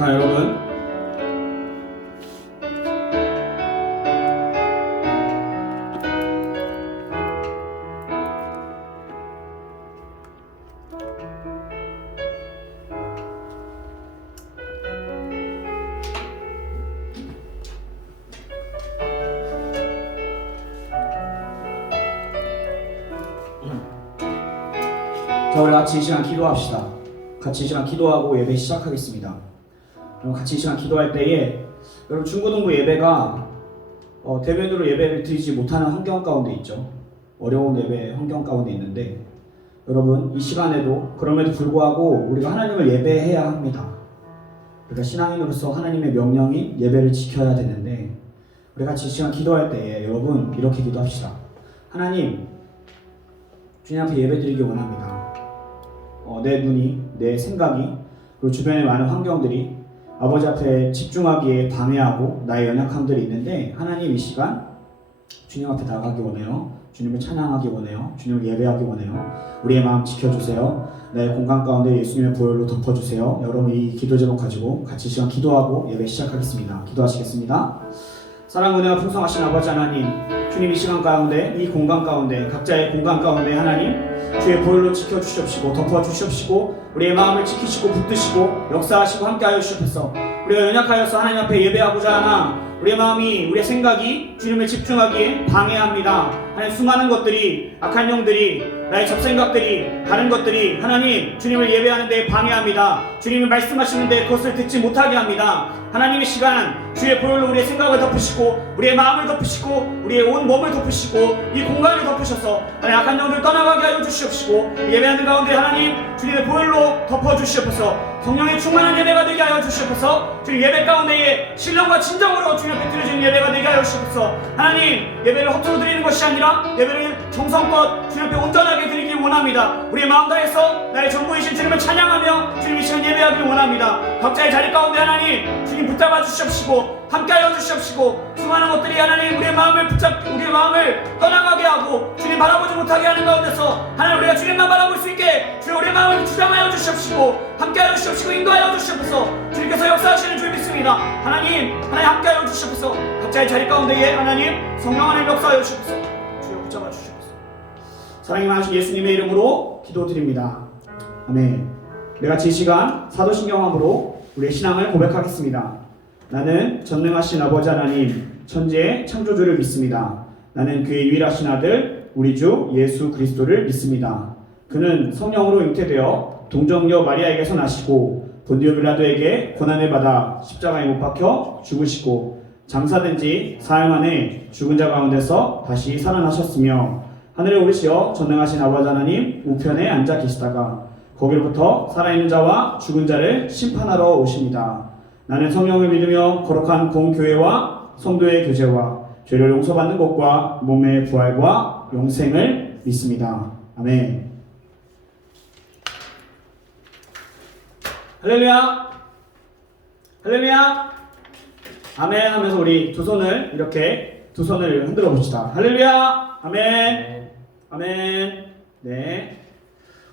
자, 여러분, 자, 우리 같이 이 시간 기도합시다. 같이 이 시간 기도하고 예배 시작하겠습니다. 그럼 같이 이 시간 기도할 때에 여러분, 중고등부 예배가 대면으로 예배를 드리지 못하는 환경 가운데 있죠. 어려운 예배 환경 가운데 있는데, 여러분, 이 시간에도 그럼에도 불구하고 우리가 하나님을 예배해야 합니다. 우리가 신앙인으로서 하나님의 명령인 예배를 지켜야 되는데, 우리 같이 이 시간 기도할 때에 여러분 이렇게 기도합시다. 하나님, 주님 앞에 예배드리기 원합니다. 내 눈이, 내 생각이, 그리고 주변의 많은 환경들이 아버지 앞에 집중하기에 방해하고 나의 연약함들이 있는데, 하나님 이 시간 주님 앞에 나가기 원해요. 주님을 찬양하기 원해요. 주님을 예배하기 원해요. 우리의 마음 지켜주세요. 나의 공간 가운데 예수님의 보혈로 덮어주세요. 여러분, 이 기도 제목 가지고 같이 이 시간 기도하고 예배 시작하겠습니다. 기도하시겠습니다. 사랑 은혜가 풍성하신 아버지 하나님, 주님 이 시간 가운데, 이 공간 가운데, 각자의 공간 가운데 하나님 주의 보혈로 지켜주시옵시고 덮어주시옵시고 우리의 마음을 지키시고 붙드시고 역사하시고 함께하여 주시옵소서. 우리가 연약하여서 하나님 앞에 예배하고자 하나 우리의 마음이, 우리의 생각이 주님을 집중하기에 방해합니다. 하나님, 수많은 것들이, 악한 영들이, 나의 잡생각들이, 다른 것들이 하나님 주님을 예배하는 데 방해합니다. 주님이 말씀하시는 데 그것을 듣지 못하게 합니다. 하나님의 시간 주의 보혈로 우리의 생각을 덮으시고 우리의 마음을 덮으시고 우리의 온 몸을 덮으시고 이 공간을 덮으셔서 하나님 악한 영들 떠나가게 하여 주시옵시고, 예배하는 가운데 하나님 주님의 보혈로 덮어주시옵소서. 성령의 충만한 예배가 되게 하여 주시옵소서. 주님 예배 가운데에 신령과 진정으로 주님 앞에 드려지는 예배가 되게 하여 주시옵소서. 하나님, 예배를 허투루 드리는 것이 아니라 예배를 정성껏 주님 앞에 온전하게 드리기 원합니다. 우리의 마음 다해서 나의 전부이신 주님을 찬양하며 주님 이 시간 예배하기를 원합니다. 각자의 자리 가운데 하나님 주님 붙잡아 주시옵시고 함께하여 주시옵시고, 수많은 것들이 하나님 우리의 마음을 우리의 마음을 떠나가게 하고 주님 바라보지 못하게 하는 가운데서 하나님 우리가 주님만 바라볼 수 있게 주님 우리의 마음을 주장하여 주시옵시고 함께하여 주시옵시고 인도하여 주시옵소서. 주님께서 역사하시는 줄 믿습니다. 하나님 함께하여 주시옵소서. 각자의 자리 가운데에 하나님 성령 하나님 역사하여 주시옵소서. 주여 붙잡아 주시옵소서. 사랑이 많으신 예수님의 이름으로 기도드립니다. 아멘. 우리 같이 이 시간 사도신경함으로 우리의 신앙을 고백하겠습니다. 나는 전능하신 아버지 하나님 천지의 창조주를 믿습니다. 나는 그의 유일하신 아들 우리 주 예수 그리스도를 믿습니다. 그는 성령으로 잉태되어 동정녀 마리아에게서 나시고 본디오 빌라도에게 고난을 받아 십자가에 못 박혀 죽으시고 장사된 지 사흘 만에 죽은 자 가운데서 다시 살아나셨으며 하늘에 오르시어 전능하신 아버지 하나님 우편에 앉아 계시다가 거기로부터 살아있는 자와 죽은 자를 심판하러 오십니다. 나는 성령을 믿으며 거룩한 공교회와 성도의 교제와 죄를 용서받는 것과 몸의 부활과 영생을 믿습니다. 아멘. 할렐루야, 할렐루야, 아멘 하면서 우리 두 손을 흔들어 봅시다. 할렐루야, 아멘, 아멘. 네,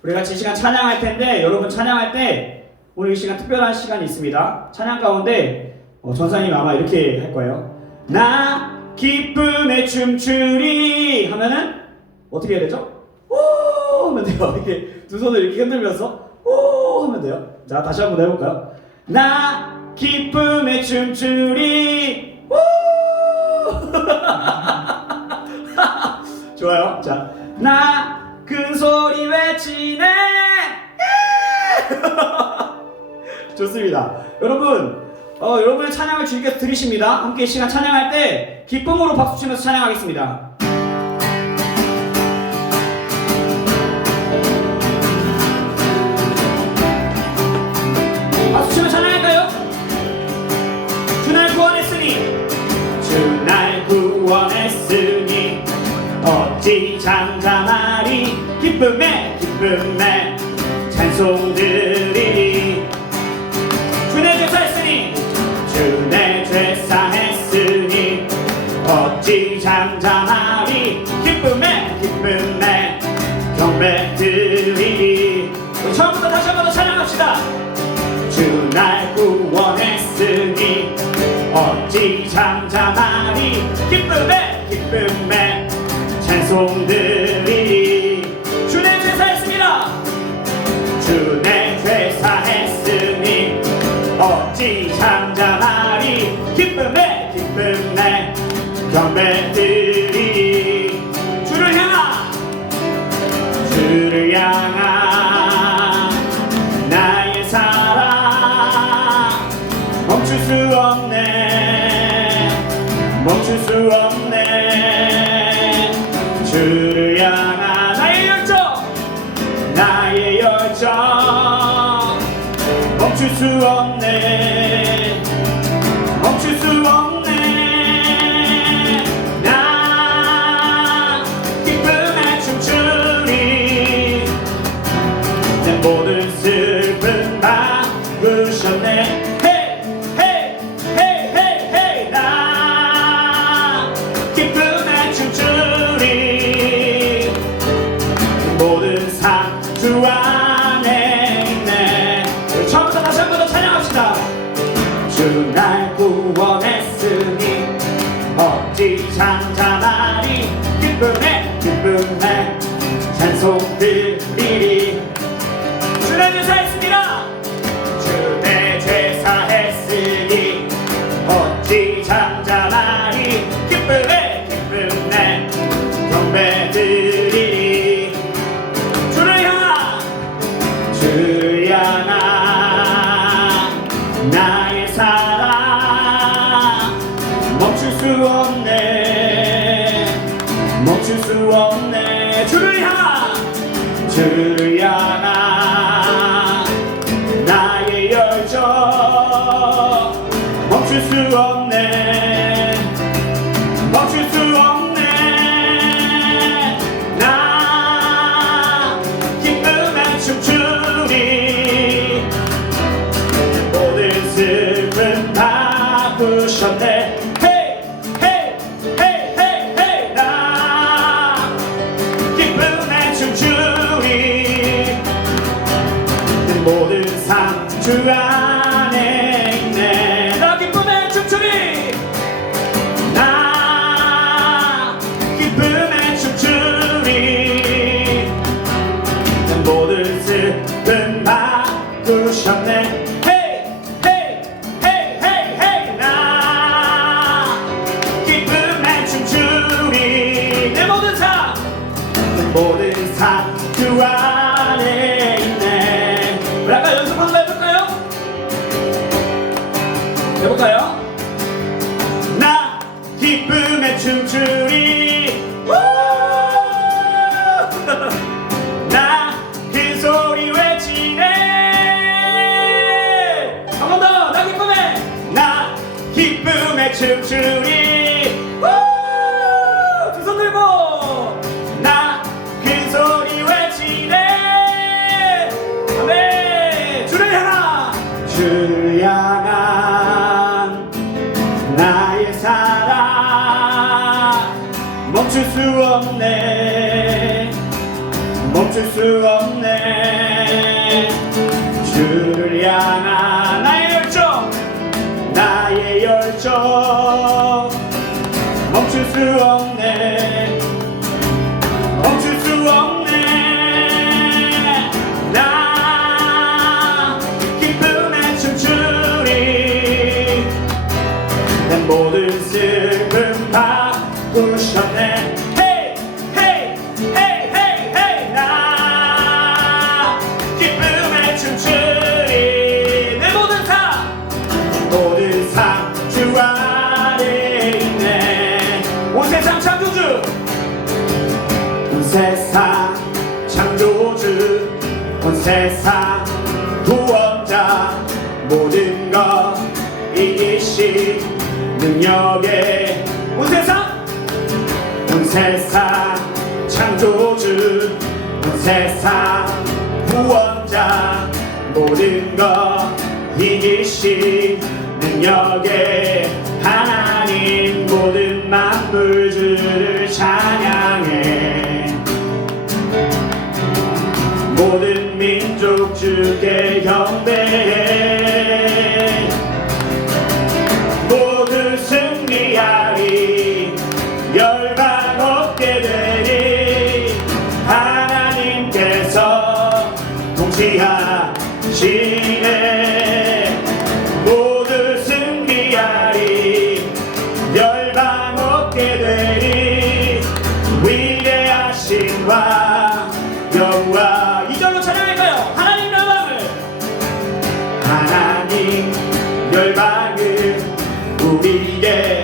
우리 같이 이 시간 찬양할 텐데, 여러분 찬양할 때 오늘 이 시간 특별한 시간이 있습니다. 찬양 가운데 전사님 아마 이렇게 할 거예요. 나 기쁨에 춤추리 하면은 어떻게 해야 되죠? 오 하면 돼요. 이렇게 두 손을 이렇게 흔들면서 오 하면 돼요. 자, 다시 한번 해볼까요? 나 기쁨에 춤추리 오 좋아요. 자, 나 큰 소리 외치네 좋습니다. 여러분, 여러분의 찬양을 주님께서 들으십니다. 함께 이 시간 찬양할 때 기쁨으로 박수치면서 찬양하겠습니다. 박수치면서 찬양할까요? 주 날 구원했으니 주 날 구원했으니 어찌 장담하리 기쁨에 찬송드리리. 주 내 죄 사했으니 주 내 죄 사했으니 어찌 잠잠하리 기쁨에 경배드리리. 처음부터 다시 한번 더 찬양합시다. 주 날 구원해 잠잠하리 기쁨에 기쁨에 찬송들이 주내 제사했습니다. 주내 제사했으니 어찌 잠잠하리 기쁨에 기쁨에 경배들이 주를 향한 나의 사랑 멈출 수 없네 멈출 수 없네 주를 향한 나의 열정 멈출 수 없네 멈출 수 없네 나 기쁨에 춤추리 내 모든 슬픔 바꾸셨네 나 기쁨에 춤추리 모든 삶 주 안에 있네. 처음부터 다시 한 번 더 찬양합시다. 주 날 구원했으니 어찌 잠잠하리 기쁨에 기쁨에 찬송드리리 주내 제사했습니다. 주내 제사했으니 어찌 잠잠하리 기쁨에 기쁨에 경배드리리 주를 향한 나의 사랑 멈출 수 없네 멈출 수 없네 주를 향한 나의 열정 멈출 수 없네 멈출 수 없네 나 기쁨에 춤추리 모든 슬픔 바꾸셨네 나 기쁨에 춤추리 모든 삶 주 안에 있네 나 기쁨에 춤추리 나 기쁨에 춤추리 모든 슬픔 바꾸셨네 나 기쁨에 춤추리 내 모든 삶 주 안에 있네 우리 아까 연습 한번 해볼까요? 나 기쁨에 춤추리 나 큰 소리 외치네 한 번 더 나 기쁨에 춤추리 두 손 들고 나 큰 소리 외치네 아멘 주를 향한 나의 사랑 멈출 수 없네 멈출 수 없네 주를 향한 나의 열정 멈출 수 없네 멈출 수 없네 나 기쁨에 춤추리 내 모든 슬픔 바꾸셨네 나 기쁨에 춤추리 내 모든 삶 주 안에 있네 온 세상 창조주 온 세상 창조주 온 세상 구원자 모든 것 이기신 능력에 온 세상 창조주 온 세상 구원자 모든 것 이기신 능력의 하나님 모든 만물들을 찬양해 모든 민족 주께 경배해 모두 승리하 통치하시네. 모두 승리하리. 열방 얻게 되리. 위대하신 왕 여호와. 이절로 찬양할까요? 하나님 열방을, 하나님 열방을 우리에게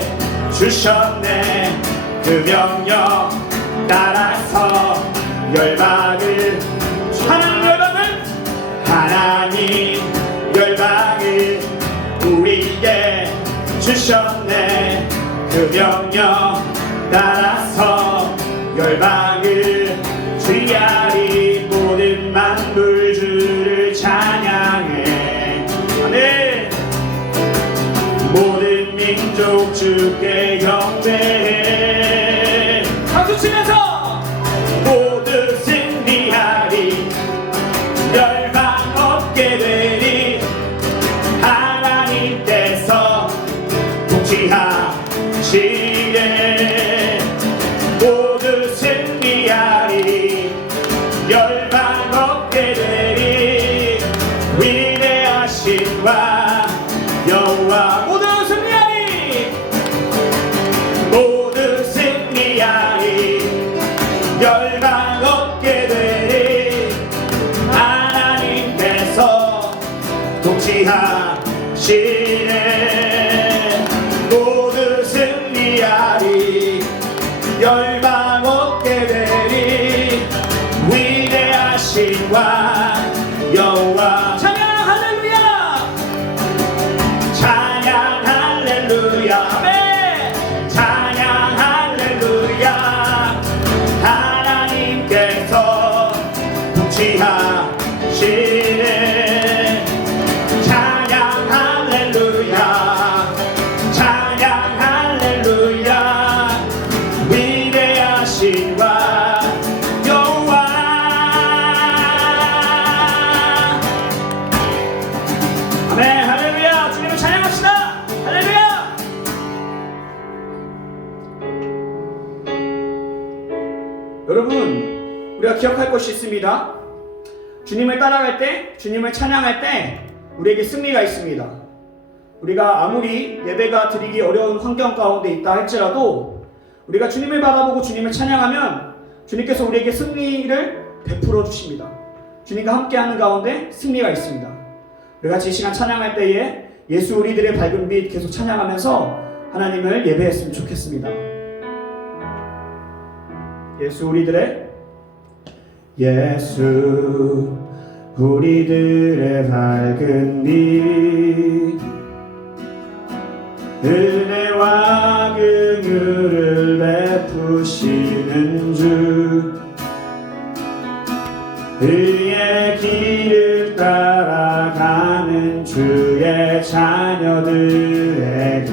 주셨네. 그 명령 따라서 열방을, 하나님 열방을, 하나님 열방을 우리에게 주셨네. 그 명령 따라서 열방을 주의하리. 모든 만물 주를 찬양해. 아멘. 모든 민족 주께 경배해. 박수 치면서 모두 승리하리. 열방 얻게 되리. 하나님께서 통치하시네. 모두 승리하리. 열방 얻게 되리. 위대하신 왕 여호와. 모두 승리하리. 모두 승리하리. 열방 얻게 되리. 하나님께서 통치하시네. 모두 승리하리. 열방 얻게 되리. 위대하신 왕 여호와. 찬양 할렐루야. 찬양 할렐루야. 아멘. 찬양 할렐루야. 하나님께서 통치하시네. 찬양 할렐루야. 찬양 할렐루야. 위대하신 왕 여호와. 아멘. 할렐루야. 주님을 찬양합시다. 할렐루야. 여러분, 우리가 기억할 것이 있습니다. 주님을 따라갈 때, 주님을 찬양할 때 우리에게 승리가 있습니다. 우리가 아무리 예배가 드리기 어려운 환경 가운데 있다 할지라도 우리가 주님을 바라보고 주님을 찬양하면 주님께서 우리에게 승리를 베풀어 주십니다. 주님과 함께하는 가운데 승리가 있습니다. 우리 같이 이 시간 찬양할 때에 예수 우리들의 밝은 빛 계속 찬양하면서 하나님을 예배했으면 좋겠습니다. 예수 우리들의, 예수 우리들의 밝은 빛, 은혜와 긍휼을 베푸시는 주, 의의 길을 따라가는 주의 자녀들에게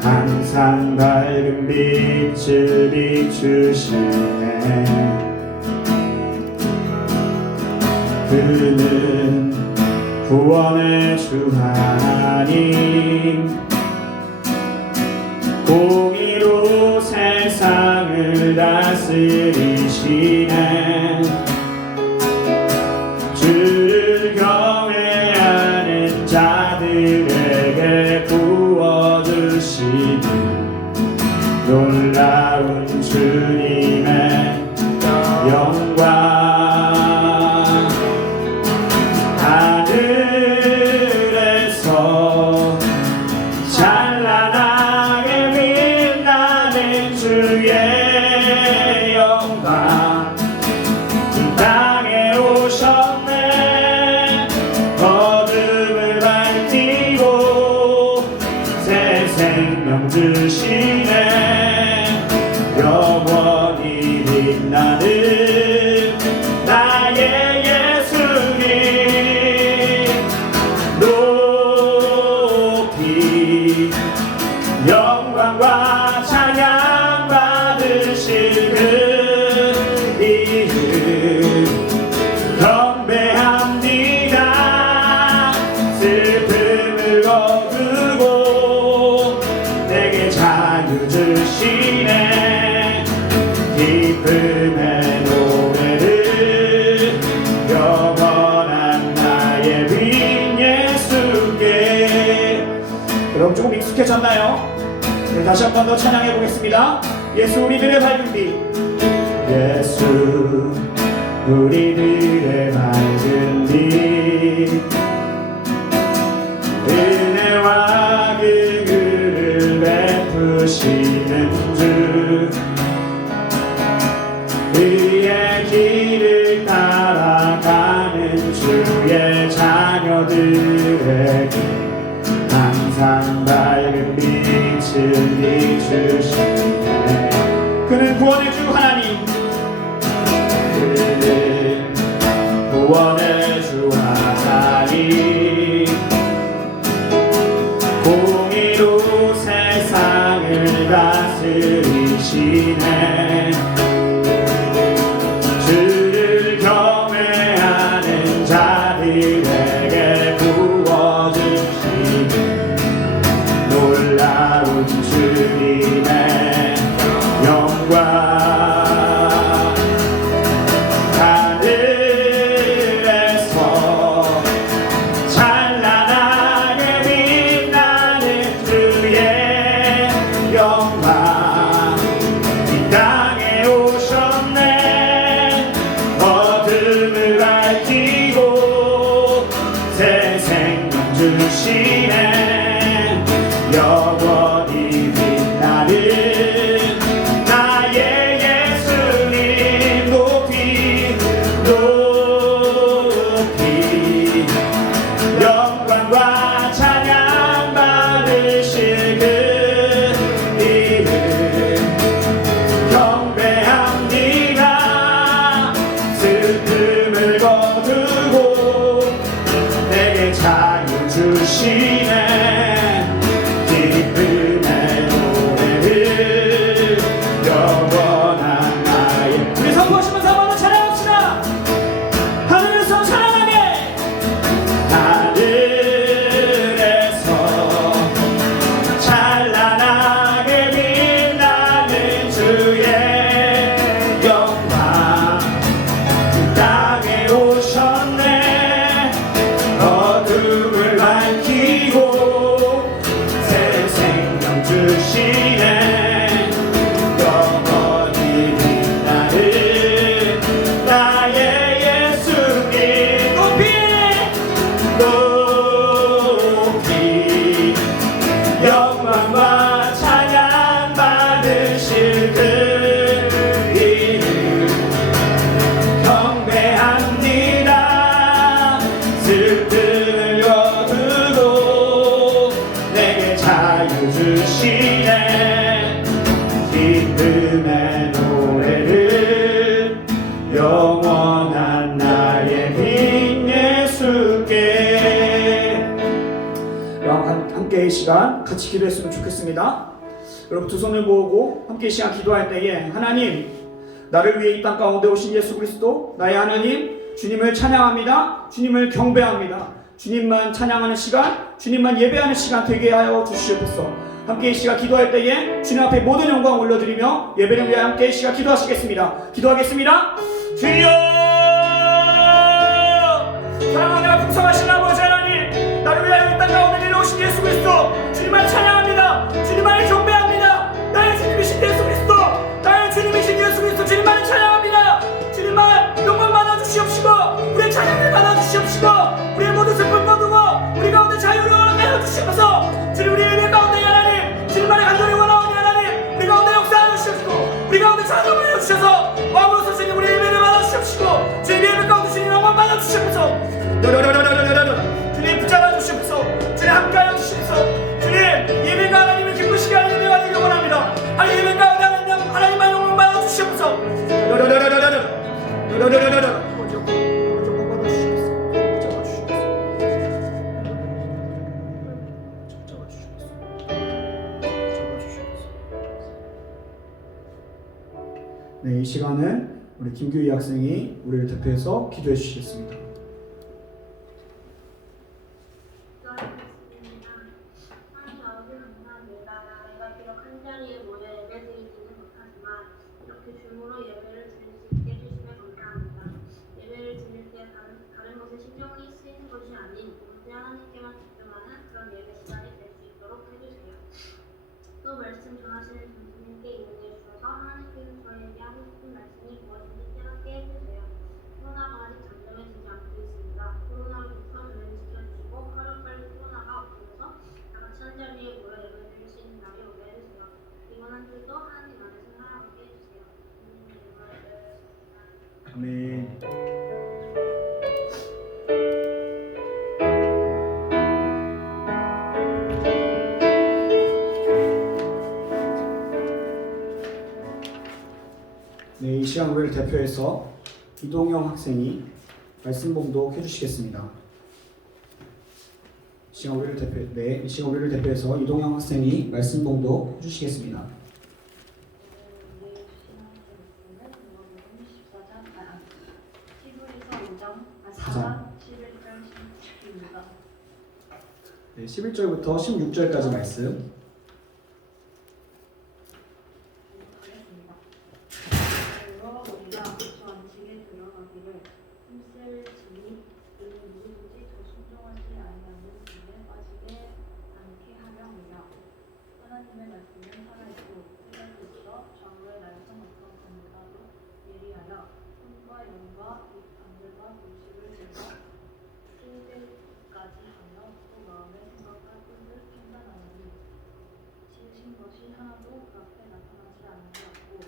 항상 밝은 빛을 비추시네. 그는 구원의 주 하나님, 공의로 세상을 다스리시네. 주를 경외하는 자들에게 부어주시니 놀라운 주님의 영광. 하늘에서 찬란하게 빛나는 주의 영광, 이 땅에 오셨네. 어둠을 밝히고 새 생명 주시네. 영원히 빛나는 나의 예수님, 높이 영광과 찬양 받으실 그 이름 경배합니다. 슬픔을 거두고 내게 자유 주시네. 기쁨의 노래를 영원히 익숙해졌나요? 네, 다시 한 번 더 찬양해 보겠습니다. 예수 우리들의 밝은 빛. 예수 우리들의 밝은 빛. 은혜와 긍휼을 베푸시는 주. 그의 길을 따라가는 주의 자녀들에게 항상 밝은 빛을 비추시네. 그는 구원의 주 하나님. 그는 구원의 주 하나님. 공의로 세상을 다스리시네. 주를 경외하는 자들에게 부어주시는 놀라운 주님의 영광. 하늘에서 찬란하게 빛나는 주의 영광. 이 땅에 오셨네. 어둠을 밝히고 새 생명 주시네. 영원히 빛나는 나의 예수님. 높이 높이 영광과 찬양 받으실 그 이름 경배합니다. 슬픔을 거두고 내게 자유 주시네. 기쁨의 노래를 영원한 나의. 우리 선포하시면서 한번 찬양합시다. 하늘에서 찬양하게. 하늘에서 찬란하게 빛나는 주의 영광. 이 땅에 오셨네. 어둠을 밝히고 새 생명 주시네. 영원히 빛나는 나의 예수님. 높이 높이 영광과 찬양 받으실 그 이름 경배합니다. 슬픔을 거두고 내게 자유 주시네. 기쁨의 노래를 영원한 나의 빈 예수께. 함께 이 시간 같이 기도했으면 좋겠습니다. 여러분 두 손을 모으고 함께 이 시간 기도할 때에 하나님, 나를 위해 이 땅 가운데 오신 예수 그리스도 나의 하나님, 주님을 찬양합니다. 주님을 경배합니다. 주님만 찬양하는 시간, 주님만 예배하는 시간 되게 하여 주시옵소서. 함께 이 시간 기도할 때에 주님 앞에 모든 영광 올려드리며 예배를 위해 함께 이 시간 기도하시겠습니다. 기도하겠습니다. 주여, 사랑하며 풍성하신 아버지 하나님, 나를 위하여 이 땅 가운데 내려오신 예수 그리스도 주님만 찬양합니다. 주님만을 경배합니다. 나의 주님이신 예수 그리스도, 나의 주님이신 예수 그리스도 주님만을 찬양합니다. 주님만 영광 받아주시옵시고 우리의 찬양을 받아주시옵시고 우리의 모든 슬픔 거두고 우리 가운데 자유를 허락하여 주시옵소서. 주님, 우리 예배 가운데 하나님, 주님만의 간절히 원하오니 하나님, 우리 가운데 역사하여 주시옵시고 우리 가운데 찬양하여 주셔서 왕으로서 주님 우리 예배를 받아주시옵시고 주님 예배 가운데 주님 영광 받아주시옵소서. 주님 붙잡아 주시옵소서. 주님 함께하여 주시옵소서. 주님 예배가 하나님을 기쁘시게 하는 예배가 되길 원합니다. 하나님 예배 가운데 하나님만 영광 받아주시옵소서. 네, 이 시간은 우리 김규희 학생이 우리를 대표해서 기도해 주시겠습니다. 하나님 아버지 감사합니다. 내가 비록 한 자리에 모여 예배드리지는 못하지만 이렇게 줌으로 예배를 드릴 수 있게 해주시며 감사합니다. 예배를 드릴 때 다른 것에 신경이 쓰이는 것이 아닌 오직 하나님께만 집중하는 그런 예배 시간이 될 수 있도록 해주세요. 아멘. 네, 이 시간 우리를 대표해서 이동영 학생이 말씀 봉독해 주시겠습니다. 이 시간 우리를 대표해서 이동영 학생이 말씀 봉독해 주시겠습니다. 네, 11절부터 16절까지 말씀. 우리가 주 안식에 들어가기를 힘쓸지니 이는 누구든지 더 순종하지 아니하는 일에 빠지게 않게 하려니라. 하나님의 말씀은 살아있고 생각으로서 좌우에 날선 어떤 검보다도 예리하여 손과 영과 안들과 음식을 들어 찔기까지 하며 또 마음의 생각과 뜻을 판단하느니 지으신 것이 하나도 그 앞에 나타나지 않는 것 같고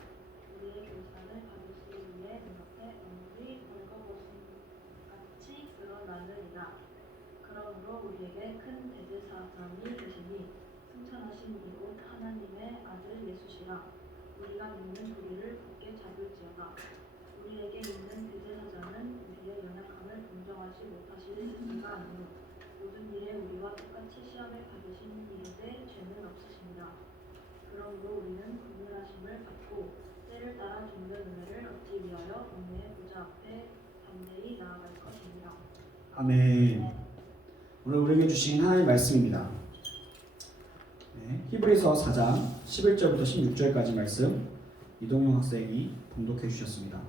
우리의 결산을 받으시기 위해 눈앞에 아무리 벌거벗은 같이 드러나느니라. 그러므로 우리에게 큰 대제사장이 계시니 승천하신 이곳 하나님의 아들 예수시라. 우리가 믿는 도리를 굳게 잡을지어다. 우리에게 있는 대제사장은 우리의 연약함을 인정하지 못하실 이가 아니요 모든 일에 우리와 똑같이 시험을 받으신 이에게 죄는 없으십니다. 그러므로 우리는 구별하심을 받고 때를 따라 종된 은혜를 얻기 위하여 은혜의 보좌 앞에 담대히 나아갈 것입니다. 아멘. 오늘 우리에게 주신 하나님의 말씀입니다. 네, 히브리서 4장 11절부터 16절까지 말씀 이동영 학생이 봉독해 주셨습니다.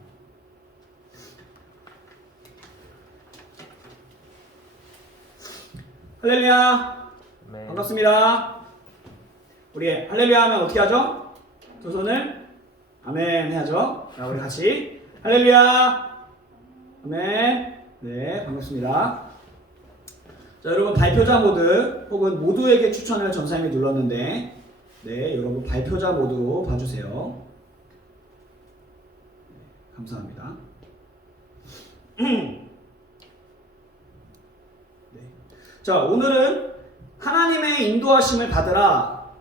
할렐루야. 네. 반갑습니다. 우리 할렐루야 하면 어떻게 하죠? 두 손을 아멘 해야죠. 자, 우리 같이 할렐루야. 아멘. 네, 반갑습니다. 자, 여러분 발표자 모드 혹은 모두에게 추천을 전사님이 눌렀는데, 네, 여러분 발표자 모드 봐주세요. 네, 감사합니다. 네. 자, 오늘은 하나님의 인도하심을 받으라.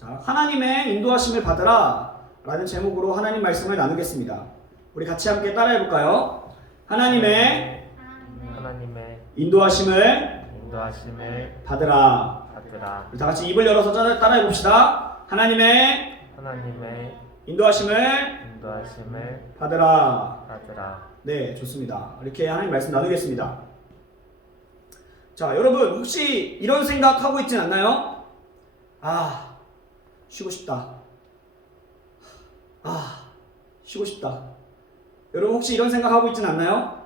자, 하나님의 인도하심을 받으라 라는 제목으로 하나님 말씀을 나누겠습니다. 우리 같이 함께 따라해 볼까요? 하나님의 인도하심을 받으라. 우리 다 같이 입을 열어서 따라해 봅시다. 하나님의 인도하심을 받으라. 네, 좋습니다. 이렇게 하나님 말씀 나누겠습니다. 자, 여러분 혹시 이런 생각하고 있진 않나요? 아, 쉬고 싶다. 아, 쉬고 싶다. 여러분 혹시 이런 생각하고 있진 않나요?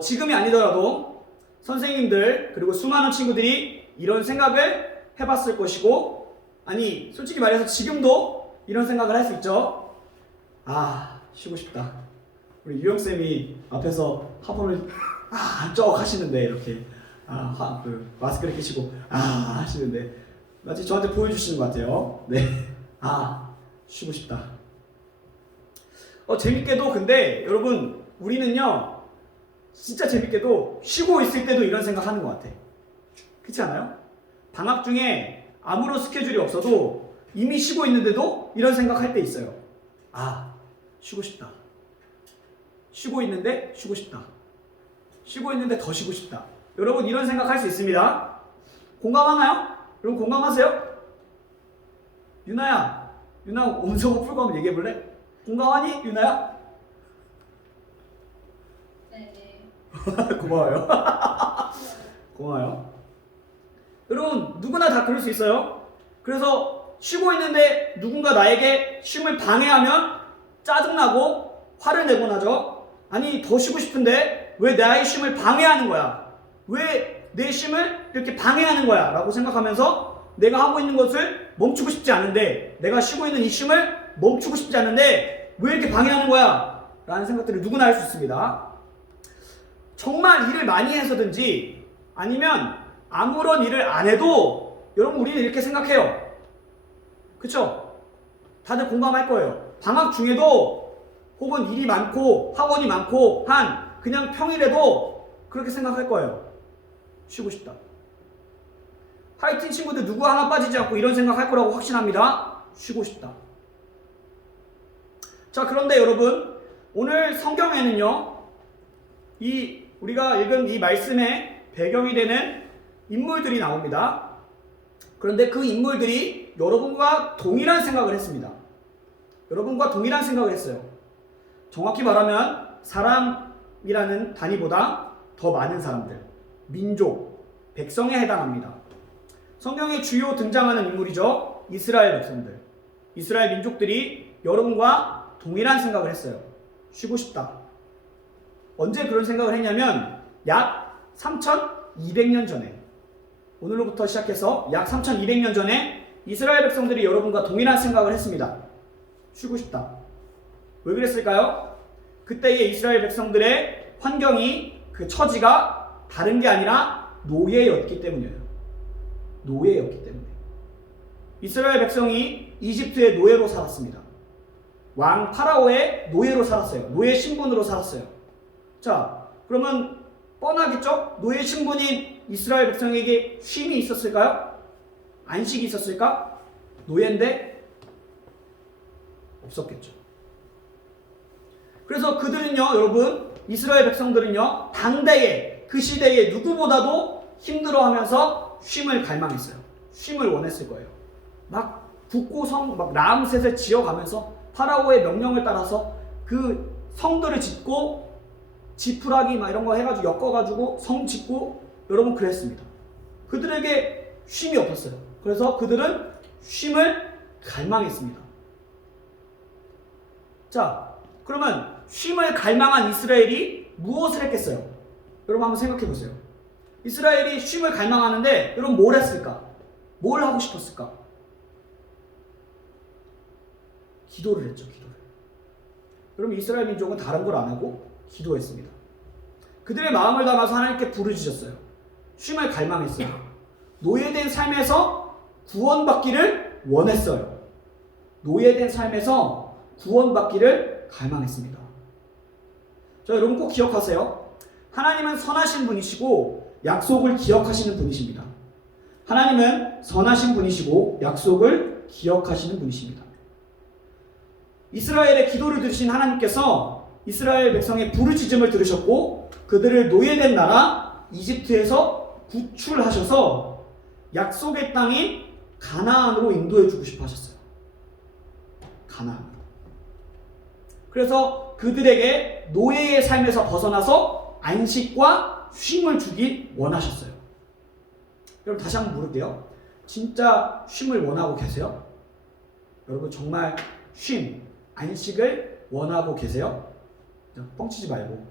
지금이 아니더라도 선생님들 그리고 수많은 친구들이 이런 생각을 해봤을 것이고, 아니 솔직히 말해서 지금도 이런 생각을 할 수 있죠. 아, 쉬고 싶다. 우리 유영쌤이 앞에서 하품을 쩍 하시는데 이렇게 마스크를 끼시고 하시는데 마치 저한테 보여주시는 것 같아요. 네, 쉬고 싶다. 재밌게도 근데 여러분 우리는요 진짜 재밌게도 쉬고 있을 때도 이런 생각하는 것 같아. 그렇지 않아요? 방학 중에 아무런 스케줄이 없어도 이미 쉬고 있는데도 이런 생각할 때 있어요. 쉬고 싶다. 쉬고 있는데 쉬고 싶다. 쉬고 있는데 더 쉬고 싶다. 여러분 이런 생각할 수 있습니다. 공감하나요? 여러분 공감하세요? 유나야, 유나 온성어 풀고 한번 얘기해볼래? 공감하니? 유나야? 네. 고마워요. 고마워요. 여러분 누구나 다 그럴 수 있어요. 그래서 쉬고 있는데 누군가 나에게 쉼을 방해하면 짜증나고 화를 내곤 하죠. 아니 더 쉬고 싶은데 왜 나의 쉼을 방해하는 거야? 왜 내 쉼을 이렇게 방해하는 거야? 라고 생각하면서 내가 하고 있는 것을 멈추고 싶지 않은데, 내가 쉬고 있는 이 쉼을 멈추고 싶지 않은데 왜 이렇게 방해하는 거야? 라는 생각들을 누구나 할 수 있습니다. 정말 일을 많이 해서든지 아니면 아무런 일을 안 해도 여러분 우리는 이렇게 생각해요. 그쵸? 다들 공감할 거예요. 방학 중에도 혹은 일이 많고 학원이 많고 한 그냥 평일에도 그렇게 생각할 거예요. 쉬고 싶다. 파이팅 친구들 누구 하나 빠지지 않고 이런 생각할 거라고 확신합니다. 쉬고 싶다. 자, 그런데 여러분, 오늘 성경에는요, 우리가 읽은 이 말씀의 배경이 되는 인물들이 나옵니다. 그런데 그 인물들이 여러분과 동일한 생각을 했습니다. 여러분과 동일한 생각을 했어요. 정확히 말하면 사람이라는 단위보다 더 많은 사람들, 민족, 백성에 해당합니다. 성경에 주요 등장하는 인물이죠. 이스라엘 백성들. 이스라엘 민족들이 여러분과 동일한 생각을 했어요. 쉬고 싶다. 언제 그런 생각을 했냐면 약 3200년 전에, 오늘로부터 시작해서 약 3200년 전에 이스라엘 백성들이 여러분과 동일한 생각을 했습니다. 쉬고 싶다. 왜 그랬을까요? 그때의 이스라엘 백성들의 환경이, 그 처지가 다른 게 아니라 노예였기 때문이에요. 노예였기 때문에. 이스라엘 백성이 이집트의 노예로 살았습니다. 왕 파라오의 노예로 살았어요. 노예 신분으로 살았어요. 자, 그러면 뻔하겠죠? 노예 신분인 이스라엘 백성에게 쉼이 있었을까요? 안식이 있었을까? 노예인데 없었겠죠. 그래서 그들은요, 여러분, 이스라엘 백성들은요, 당대에, 그 시대에 누구보다도 힘들어하면서 쉼을 갈망했어요. 쉼을 원했을 거예요. 막 북고 막 라암셋을 지어가면서 파라오의 명령을 따라서 그 성들을 짓고 지푸라기 막 이런 거 해가지고 엮어가지고 성 짓고 여러분 그랬습니다. 그들에게 쉼이 없었어요. 그래서 그들은 쉼을 갈망했습니다. 자, 그러면 쉼을 갈망한 이스라엘이 무엇을 했겠어요? 여러분 한번 생각해 보세요. 이스라엘이 쉼을 갈망하는데 여러분 뭘 했을까? 뭘 하고 싶었을까? 기도를 했죠. 기도를. 여러분 이스라엘 민족은 다른 걸 안 하고 기도했습니다. 그들의 마음을 담아서 하나님께 부르짖었어요. 쉼을 갈망했어요. 노예된 삶에서 구원받기를 원했어요. 노예된 삶에서 구원받기를 갈망했습니다. 자, 여러분 꼭 기억하세요. 하나님은 선하신 분이시고 약속을 기억하시는 분이십니다. 하나님은 선하신 분이시고 약속을 기억하시는 분이십니다. 이스라엘의 기도를 들으신 하나님께서 이스라엘 백성의 부르짖음을 들으셨고 그들을 노예된 나라 이집트에서 구출하셔서 약속의 땅인 가나안으로 인도해 주고 싶어 하셨어요. 가나안으로. 그래서 그들에게 노예의 삶에서 벗어나서 안식과 쉼을 주길 원하셨어요. 여러분 다시 한번 물을게요. 진짜 쉼을 원하고 계세요? 여러분 정말 쉼, 안식을 원하고 계세요? 뻥치지 말고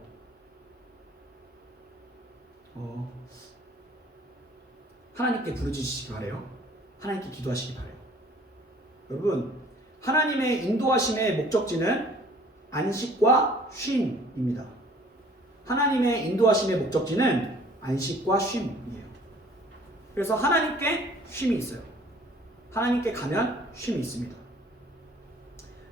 하나님께 부르짖으시기 바래요. 하나님께 기도하시기 바래요. 여러분 하나님의 인도하심의 목적지는 안식과 쉼입니다. 하나님의 인도하심의 목적지는 안식과 쉼이에요. 그래서 하나님께 쉼이 있어요. 하나님께 가면 쉼이 있습니다.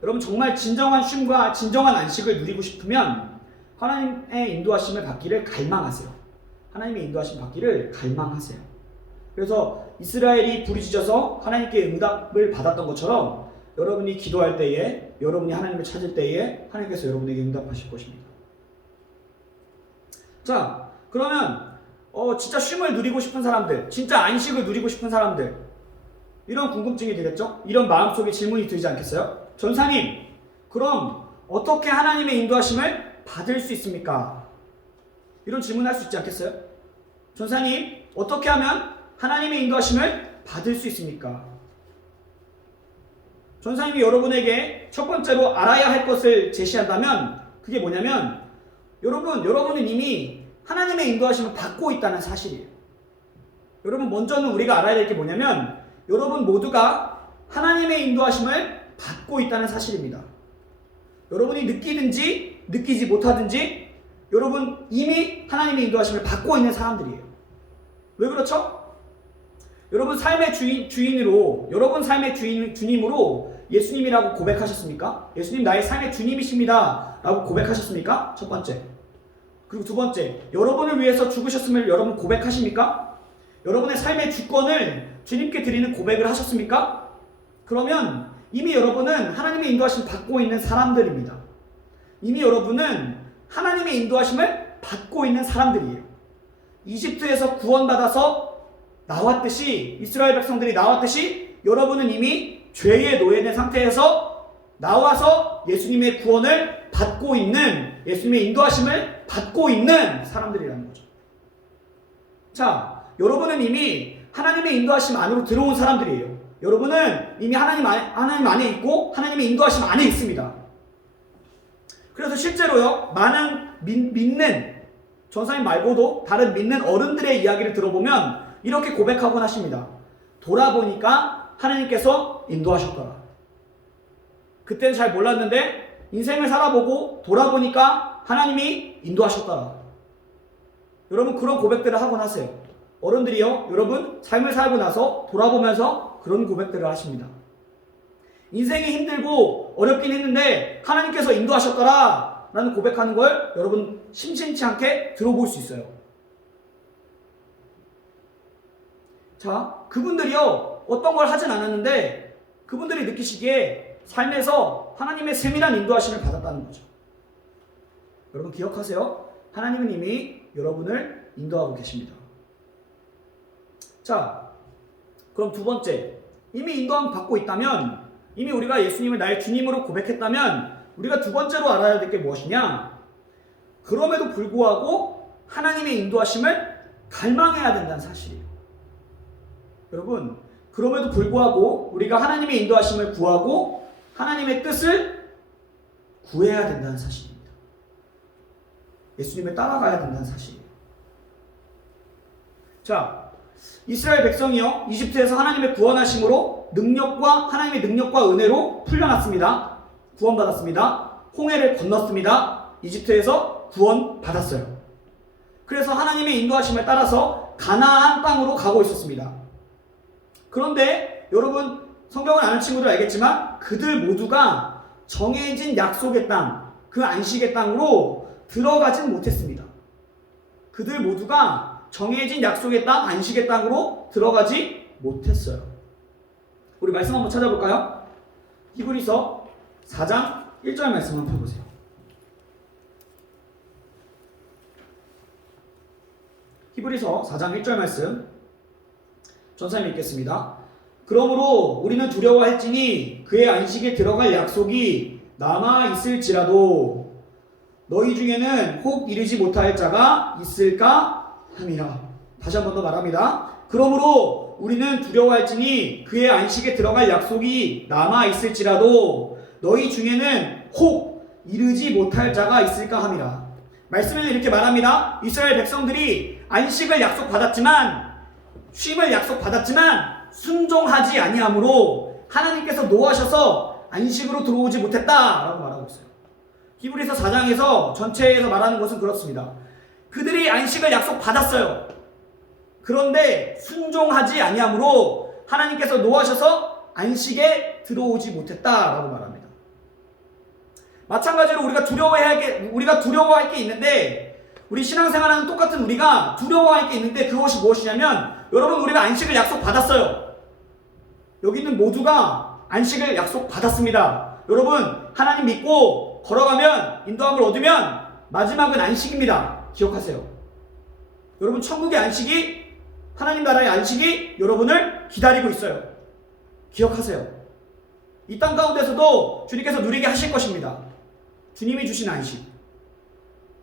여러분 정말 진정한 쉼과 진정한 안식을 누리고 싶으면 하나님의 인도하심을 받기를 갈망하세요. 하나님의 인도하심 받기를 갈망하세요. 그래서 이스라엘이 부르짖어서 하나님께 응답을 받았던 것처럼 여러분이 기도할 때에, 여러분이 하나님을 찾을 때에 하나님께서 여러분에게 응답하실 것입니다. 자, 그러면 진짜 쉼을 누리고 싶은 사람들, 진짜 안식을 누리고 싶은 사람들, 이런 궁금증이 되겠죠? 이런 마음속에 질문이 들지 않겠어요? 전사님, 그럼 어떻게 하나님의 인도하심을 받을 수 있습니까? 이런 질문을 할 수 있지 않겠어요? 전사님, 어떻게 하면 하나님의 인도하심을 받을 수 있습니까? 전사님이 여러분에게 첫 번째로 알아야 할 것을 제시한다면 그게 뭐냐면 여러분은 이미 하나님의 인도하심을 받고 있다는 사실이에요. 여러분 먼저는 우리가 알아야 될 게 뭐냐면 여러분 모두가 하나님의 인도하심을 받고 있다는 사실입니다. 여러분이 느끼든지 느끼지 못하든지 여러분 이미 하나님의 인도하심을 받고 있는 사람들이에요. 왜 그렇죠? 여러분 삶의 주인으로, 여러분 삶의 주님으로 예수님이라고 고백하셨습니까? 예수님 나의 삶의 주님이십니다 라고 고백하셨습니까? 첫 번째. 그리고 두 번째, 여러분을 위해서 죽으셨음을 여러분 고백하십니까? 여러분의 삶의 주권을 주님께 드리는 고백을 하셨습니까? 그러면 이미 여러분은 하나님의 인도하심 받고 있는 사람들입니다. 이미 여러분은 하나님의 인도하심을 받고 있는 사람들이에요. 이집트에서 구원받아서 나왔듯이, 이스라엘 백성들이 나왔듯이 여러분은 이미 죄의 노예된 상태에서 나와서 예수님의 구원을 받고 있는, 예수님의 인도하심을 받고 있는 사람들이라는 거죠. 자, 여러분은 이미 하나님의 인도하심 안으로 들어온 사람들이에요. 여러분은 이미 하나님 안에 있고 하나님의 인도하심 안에 있습니다. 그래서 실제로요, 많은 믿는 전사님 말고도 다른 믿는 어른들의 이야기를 들어보면 이렇게 고백하곤 하십니다. 돌아보니까 하나님께서 인도하셨더라. 그때는 잘 몰랐는데 인생을 살아보고 돌아보니까 하나님이 인도하셨더라. 여러분 그런 고백들을 하곤 하세요. 어른들이요, 여러분 삶을 살고 나서 돌아보면서 그런 고백들을 하십니다. 인생이 힘들고 어렵긴 했는데 하나님께서 인도하셨더라 라는 고백하는 걸 여러분 심심치 않게 들어볼 수 있어요. 자, 그분들이요 어떤 걸 하진 않았는데 그분들이 느끼시기에 삶에서 하나님의 세밀한 인도하심을 받았다는 거죠. 여러분 기억하세요. 하나님은 이미 여러분을 인도하고 계십니다. 자, 그럼 두 번째, 이미 인도함 받고 있다면, 이미 우리가 예수님을 나의 주님으로 고백했다면 우리가 두 번째로 알아야 될 게 무엇이냐? 그럼에도 불구하고 하나님의 인도하심을 갈망해야 된다는 사실이에요. 여러분, 그럼에도 불구하고 우리가 하나님의 인도하심을 구하고 하나님의 뜻을 구해야 된다는 사실입니다. 예수님을 따라가야 된다는 사실이에요. 자, 이스라엘 백성이요, 이집트에서 하나님의 구원하심으로 하나님의 능력과 은혜로 풀려났습니다. 구원받았습니다. 홍해를 건넜습니다. 이집트에서 구원받았어요. 그래서 하나님의 인도하심을 따라서 가나안 땅으로 가고 있었습니다. 그런데 여러분 성경을 아는 친구들 알겠지만 그들 모두가 정해진 약속의 땅, 그 안식의 땅으로 들어가진 못했습니다. 그들 모두가 정해진 약속의 땅, 안식의 땅으로 들어가지 못했어요. 우리 말씀 한번 찾아볼까요? 히브리서 4장 1절 말씀 한번 펴보세요. 히브리서 4장 1절 말씀 전사님 읽겠습니다. 그러므로 우리는 두려워할지니 그의 안식에 들어갈 약속이 남아있을지라도 너희 중에는 혹 이르지 못할 자가 있을까 함이라. 다시 한 번 더 말합니다. 그러므로 우리는 두려워할지니 그의 안식에 들어갈 약속이 남아있을지라도 너희 중에는 혹 이르지 못할 자가 있을까 함이라. 말씀에는 이렇게 말합니다. 이스라엘 백성들이 안식을 약속받았지만, 쉼을 약속받았지만 순종하지 아니하므로 하나님께서 노하셔서 안식으로 들어오지 못했다라고 말하고 있어요. 히브리서 4장에서 전체에서 말하는 것은 그렇습니다. 그들이 안식을 약속받았어요. 그런데 순종하지 아니하므로 하나님께서 노하셔서 안식에 들어오지 못했다라고 말합니다. 마찬가지로 우리가 두려워할 게 있는데, 우리 신앙생활하는 똑같은 우리가 두려워할 게 있는데 그것이 무엇이냐면, 여러분 우리가 안식을 약속받았어요. 여기 있는 모두가 안식을 약속받았습니다. 여러분 하나님 믿고 걸어가면, 인도함을 얻으면 마지막은 안식입니다. 기억하세요. 여러분 천국의 안식이, 하나님 나라의 안식이 여러분을 기다리고 있어요. 기억하세요. 이 땅 가운데서도 주님께서 누리게 하실 것입니다. 주님이 주신 안식.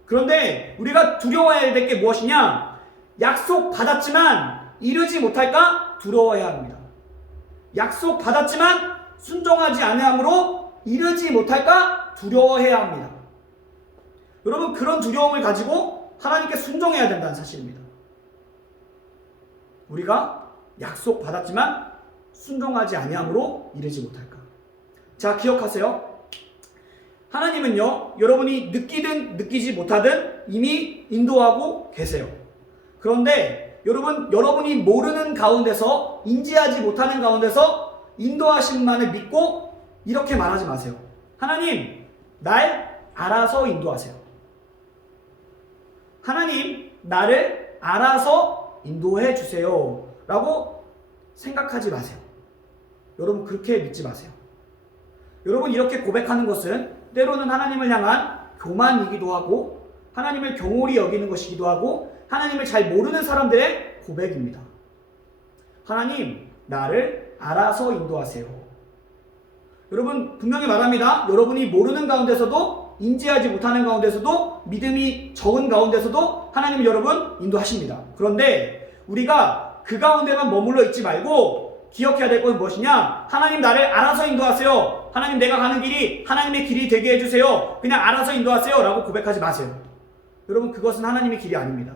그런데 우리가 두려워해야 될 게 무엇이냐? 약속받았지만 이루지 못할까? 두려워해야 합니다. 약속받았지만 순종하지 아니함으로 이루지 못할까? 두려워해야 합니다. 여러분 그런 두려움을 가지고 하나님께 순종해야 된다는 사실입니다. 우리가 약속받았지만 순종하지 아니함으로 이루지 못할까? 자, 기억하세요. 하나님은요, 여러분이 느끼든 느끼지 못하든 이미 인도하고 계세요. 그런데 여러분이 모르는 가운데서, 인지하지 못하는 가운데서 인도하심만을 믿고 이렇게 말하지 마세요. 하나님, 날 알아서 인도하세요. 하나님, 나를 알아서 인도해 주세요. 라고 생각하지 마세요. 여러분, 그렇게 믿지 마세요. 여러분, 이렇게 고백하는 것은 때로는 하나님을 향한 교만이기도 하고, 하나님을 경홀히 여기는 것이기도 하고, 하나님을 잘 모르는 사람들의 고백입니다. 하나님, 나를 알아서 인도하세요. 여러분, 분명히 말합니다. 여러분이 모르는 가운데서도, 인지하지 못하는 가운데서도, 믿음이 적은 가운데서도 하나님을 여러분 인도하십니다. 그런데 우리가 그 가운데만 머물러 있지 말고 기억해야 될 것은 무엇이냐? 하나님, 나를 알아서 인도하세요. 하나님, 내가 가는 길이 하나님의 길이 되게 해주세요. 그냥 알아서 인도하세요 라고 고백하지 마세요. 여러분, 그것은 하나님의 길이 아닙니다.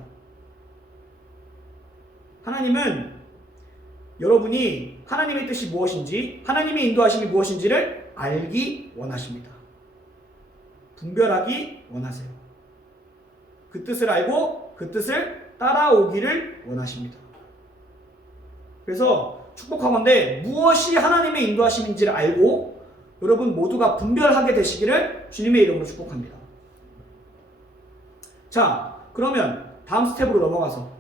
하나님은 여러분이 하나님의 뜻이 무엇인지, 하나님의 인도하심이 무엇인지를 알기 원하십니다. 분별하기 원하세요. 그 뜻을 알고 그 뜻을 따라오기를 원하십니다. 그래서 축복하건대 무엇이 하나님의 인도하심인지를 알고 여러분 모두가 분별하게 되시기를 주님의 이름으로 축복합니다. 자, 그러면 다음 스텝으로 넘어가서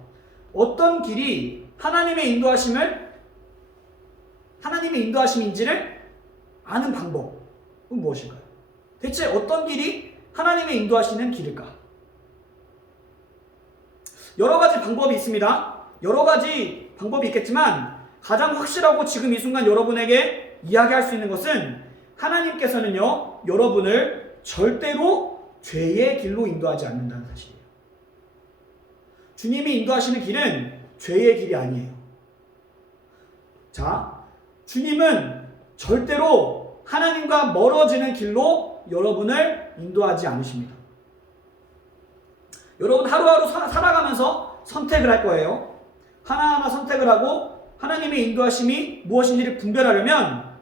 어떤 길이 하나님의 인도하심인지를 아는 방법은 무엇일까요? 대체 어떤 길이 하나님의 인도하시는 길일까? 여러 가지 방법이 있습니다. 여러 가지 방법이 있겠지만 가장 확실하고 지금 이 순간 여러분에게 이야기할 수 있는 것은 하나님께서는요, 여러분을 절대로 죄의 길로 인도하지 않는다는 사실이에요. 주님이 인도하시는 길은 죄의 길이 아니에요. 자, 주님은 절대로 하나님과 멀어지는 길로 여러분을 인도하지 않으십니다. 여러분 하루하루 살아가면서 선택을 할 거예요. 하나하나 선택을 하고 하나님의 인도하심이 무엇인지를 분별하려면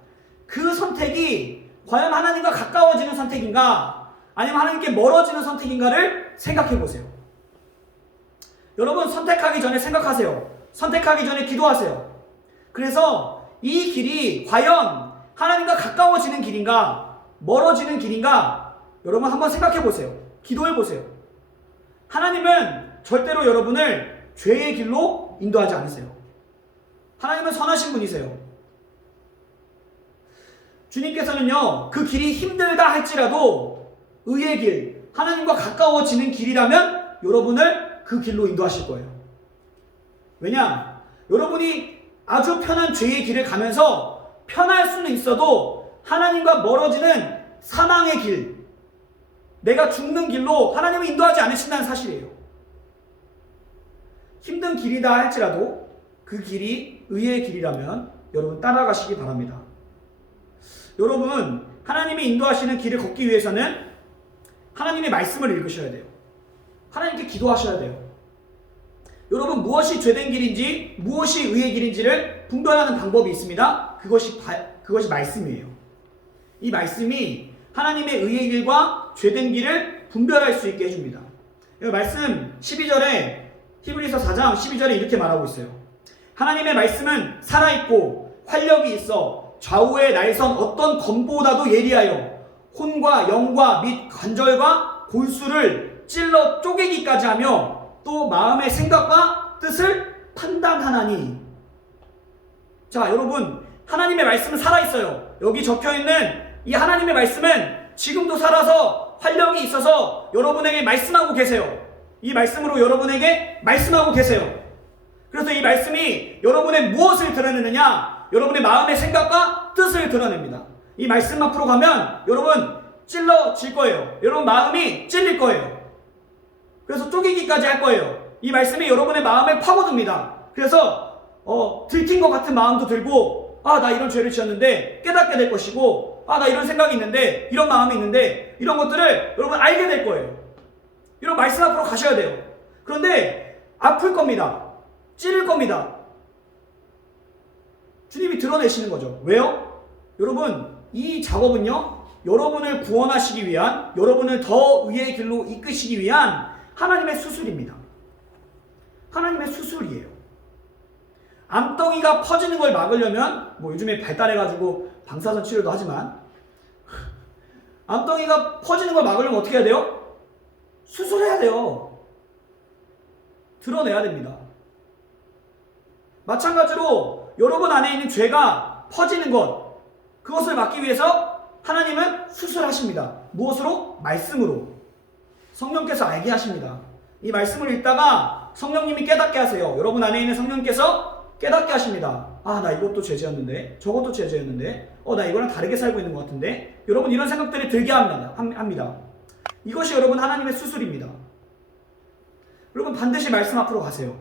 그 선택이 과연 하나님과 가까워지는 선택인가 아니면 하나님께 멀어지는 선택인가를 생각해 보세요. 여러분, 선택하기 전에 생각하세요. 선택하기 전에 기도하세요. 그래서 이 길이 과연 하나님과 가까워지는 길인가 멀어지는 길인가 여러분 한번 생각해 보세요. 기도해 보세요. 하나님은 절대로 여러분을 죄의 길로 인도하지 않으세요. 하나님은 선하신 분이세요. 주님께서는요, 그 길이 힘들다 할지라도 의의 길, 하나님과 가까워지는 길이라면 여러분을 그 길로 인도하실 거예요. 왜냐? 여러분이 아주 편한 죄의 길을 가면서 편할 수는 있어도 하나님과 멀어지는 사망의 길, 내가 죽는 길로 하나님을 인도하지 않으신다는 사실이에요. 힘든 길이다 할지라도 그 길이 의의 길이라면 여러분 따라가시기 바랍니다. 여러분, 하나님이 인도하시는 길을 걷기 위해서는 하나님의 말씀을 읽으셔야 돼요. 하나님께 기도하셔야 돼요. 여러분, 무엇이 죄된 길인지 무엇이 의의 길인지를 분별하는 방법이 있습니다. 그것이 말씀이에요. 이 말씀이 하나님의 의의 길과 죄된 길을 분별할 수 있게 해줍니다. 말씀 12절에 히브리서 4장 12절에 이렇게 말하고 있어요. 하나님의 말씀은 살아있고 활력이 있어 좌우의 날선 어떤 검보다도 예리하여 혼과 영과 및 관절과 골수를 찔러 쪼개기까지 하며 또 마음의 생각과 뜻을 판단하나니. 자, 여러분, 하나님의 말씀은 살아있어요. 여기 적혀있는 이 하나님의 말씀은 지금도 살아서 활력이 있어서 여러분에게 말씀하고 계세요. 이 말씀으로 여러분에게 말씀하고 계세요. 그래서 이 말씀이 여러분의 무엇을 드러내느냐? 여러분의 마음의 생각과 뜻을 드러냅니다. 이 말씀 앞으로 가면 여러분 찔러질 거예요. 여러분 마음이 찔릴 거예요. 그래서 쪼개기까지 할 거예요. 이 말씀이 여러분의 마음을 파고듭니다. 그래서 들킨 것 같은 마음도 들고, 나 이런 죄를 지었는데 깨닫게 될 것이고, 나 이런 생각이 있는데, 이런 마음이 있는데, 이런 것들을 여러분 알게 될 거예요. 이런 말씀 앞으로 가셔야 돼요. 그런데 아플 겁니다. 찌를 겁니다. 주님이 드러내시는 거죠. 왜요? 여러분, 이 작업은요, 여러분을 구원하시기 위한, 여러분을 더 의의 길로 이끄시기 위한 하나님의 수술입니다. 하나님의 수술이에요. 암덩이가 퍼지는 걸 막으려면 요즘에 발달해가지고 방사선 치료도 하지만 암덩이가 퍼지는 걸 막으려면 어떻게 해야 돼요? 수술해야 돼요. 드러내야 됩니다. 마찬가지로 여러분 안에 있는 죄가 퍼지는 것, 그것을 막기 위해서 하나님은 수술하십니다. 무엇으로? 말씀으로. 성령께서 알게 하십니다. 이 말씀을 읽다가 성령님이 깨닫게 하세요. 여러분 안에 있는 성령께서 깨닫게 하십니다. 아, 나 이것도 죄지었는데, 저것도 죄지었는데, 나 이거랑 다르게 살고 있는 것 같은데, 여러분 이런 생각들이 들게 합니다. 이것이 여러분 하나님의 수술입니다. 여러분 반드시 말씀 앞으로 가세요.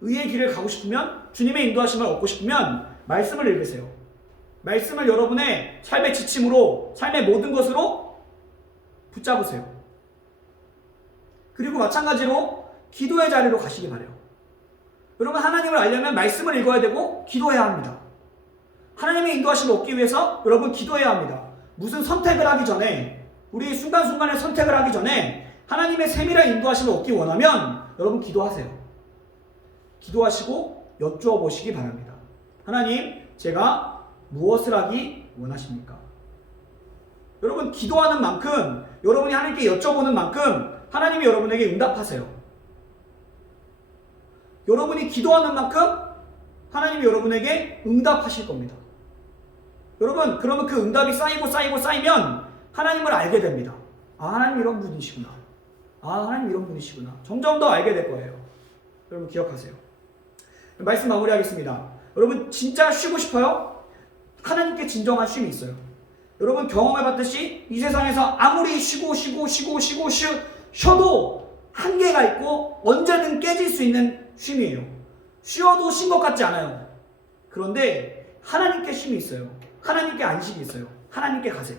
의의 길을 가고 싶으면, 주님의 인도하심을 얻고 싶으면 말씀을 읽으세요. 말씀을 여러분의 삶의 지침으로, 삶의 모든 것으로 붙잡으세요. 그리고 마찬가지로 기도의 자리로 가시기 바래요. 여러분 하나님을 알려면 말씀을 읽어야 되고 기도해야 합니다. 하나님의 인도하심을 얻기 위해서 여러분 기도해야 합니다. 무슨 선택을 하기 전에, 우리 순간순간의 선택을 하기 전에 하나님의 세밀한 인도하심을 얻기 원하면 여러분 기도하세요. 기도하시고 여쭈어 보시기 바랍니다. 하나님, 제가 무엇을 하기 원하십니까? 여러분 기도하는 만큼, 여러분이 하나님께 여쭤보는 만큼 하나님이 여러분에게 응답하세요. 여러분이 기도하는 만큼 하나님이 여러분에게 응답하실 겁니다. 여러분, 그러면 그 응답이 쌓이면 하나님을 알게 됩니다. 아, 하나님 이런 분이시구나. 아, 하나님 이런 분이시구나. 점점 더 알게 될 거예요. 여러분 기억하세요. 말씀 마무리하겠습니다. 여러분 진짜 쉬고 싶어요? 하나님께 진정한 쉼이 있어요. 여러분 경험해봤듯이 이 세상에서 아무리 쉬어도 한계가 있고 언제든 깨질 수 있는 쉼이에요. 쉬어도 쉰 것 같지 않아요. 그런데 하나님께 쉼이 있어요. 하나님께 안식이 있어요. 하나님께 가세요.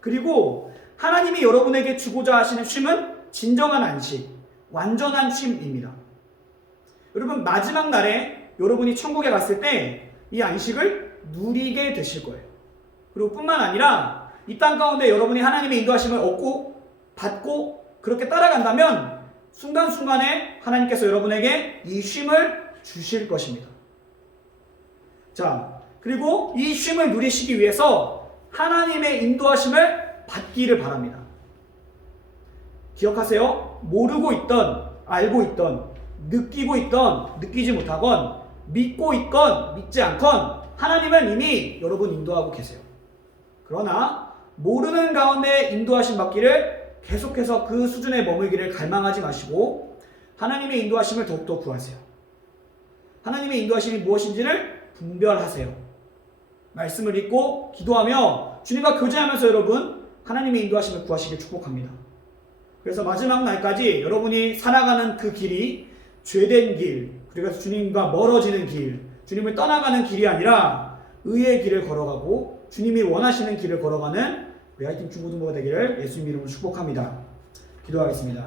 그리고 하나님이 여러분에게 주고자 하시는 쉼은 진정한 안식, 완전한 쉼입니다. 여러분 마지막 날에 여러분이 천국에 갔을 때 이 안식을 누리게 되실 거예요. 그리고 뿐만 아니라 이 땅 가운데 여러분이 하나님의 인도하심을 얻고 받고 그렇게 따라간다면 순간순간에 하나님께서 여러분에게 이 쉼을 주실 것입니다. 자, 그리고 이 쉼을 누리시기 위해서 하나님의 인도하심을 받기를 바랍니다. 기억하세요. 모르고 있던, 알고 있던, 느끼고 있던, 느끼지 못하건, 믿고 있건, 믿지 않건 하나님은 이미 여러분 인도하고 계세요. 그러나 모르는 가운데 인도하심 받기를 계속해서 그 수준에 머물기를 갈망하지 마시고 하나님의 인도하심을 더욱더 구하세요. 하나님의 인도하심이 무엇인지를 분별하세요. 말씀을 읽고 기도하며 주님과 교제하면서 여러분 하나님의 인도하심을 구하시길 축복합니다. 그래서 마지막 날까지 여러분이 살아가는 그 길이 죄된 길, 그래서 주님과 멀어지는 길, 주님을 떠나가는 길이 아니라 의의 길을 걸어가고 주님이 원하시는 길을 걸어가는 우리 하이팀 중고등부가 되기를 예수님 이름으로 축복합니다. 기도하겠습니다.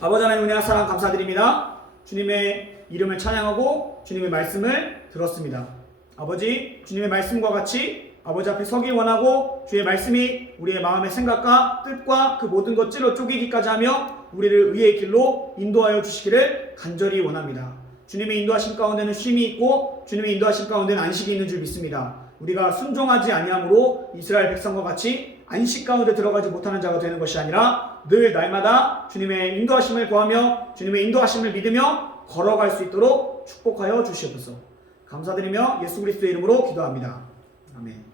아버지 하나님 은혜와 사랑 감사드립니다. 주님의 이름을 찬양하고 주님의 말씀을 들었습니다. 아버지, 주님의 말씀과 같이 아버지 앞에 서기 원하고 주의 말씀이 우리의 마음의 생각과 뜻과 그 모든 것 찔러 쪼개기까지 하며 우리를 의의 길로 인도하여 주시기를 간절히 원합니다. 주님의 인도하심 가운데는 쉼이 있고 주님의 인도하심 가운데는 안식이 있는 줄 믿습니다. 우리가 순종하지 아니함으로 이스라엘 백성과 같이 안식 가운데 들어가지 못하는 자가 되는 것이 아니라 늘 날마다 주님의 인도하심을 구하며 주님의 인도하심을 믿으며 걸어갈 수 있도록 축복하여 주시옵소서. 감사드리며 예수 그리스도의 이름으로 기도합니다. 아멘.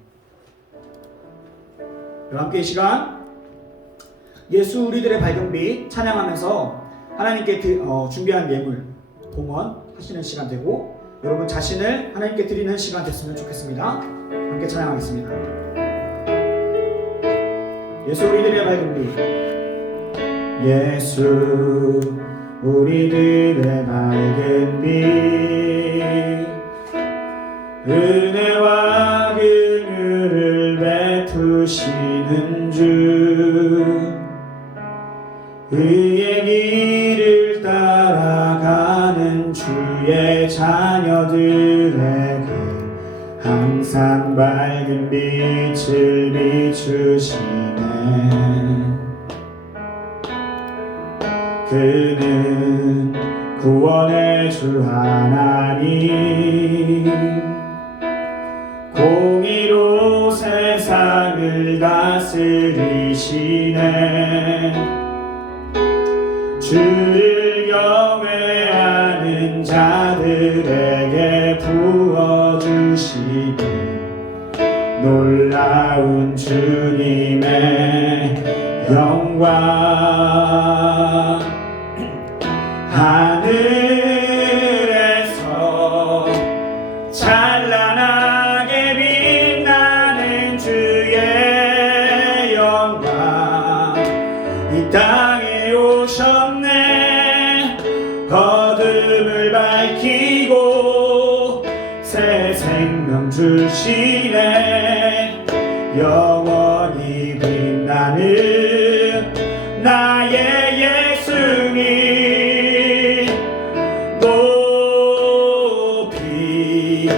함께 이 시간 예수 우리들의 발견빛 찬양하면서 하나님께 준비한 예물 봉헌하시는 시간 되고 여러분 자신을 하나님께 드리는 시간 됐으면 좋겠습니다. 함께 찬양하겠습니다. 예수 우리들의 발견빛, 예수 우리들의 밝은빛, 은혜와 긍휼을 베푸시는 주, 의의 길을 따라가는 주의 자녀들에게 항상 밝은 빛을 비추시네. 그는 구원의 주 하나님, 공의로 세상을 다스리시네. 주를 경외하는 자들에게 부어주시니 놀라운 주님의 영광. 하늘에서 찬란하게 빛나는 주의 영광 이 땅에 오셨네. 어둠을 밝히고 새 생명 주시네. 영원히 빛나는 나의 예수님 높이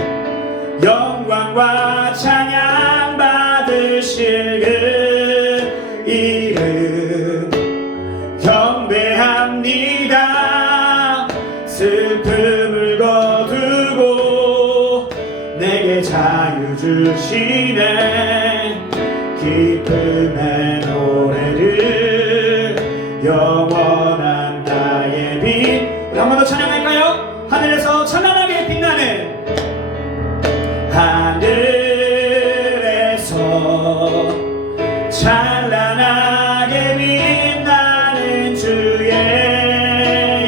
영광과 찬양 받으실 그 이름 경배합니다. 슬픔을 거두고 내게 자유 주시네. 기쁨의 노래를 영원한 나의 빛. 한 번 더 찬양할까요? 하늘에서 찬란하게 빛나는 하늘에서 찬란하게 빛나는 주의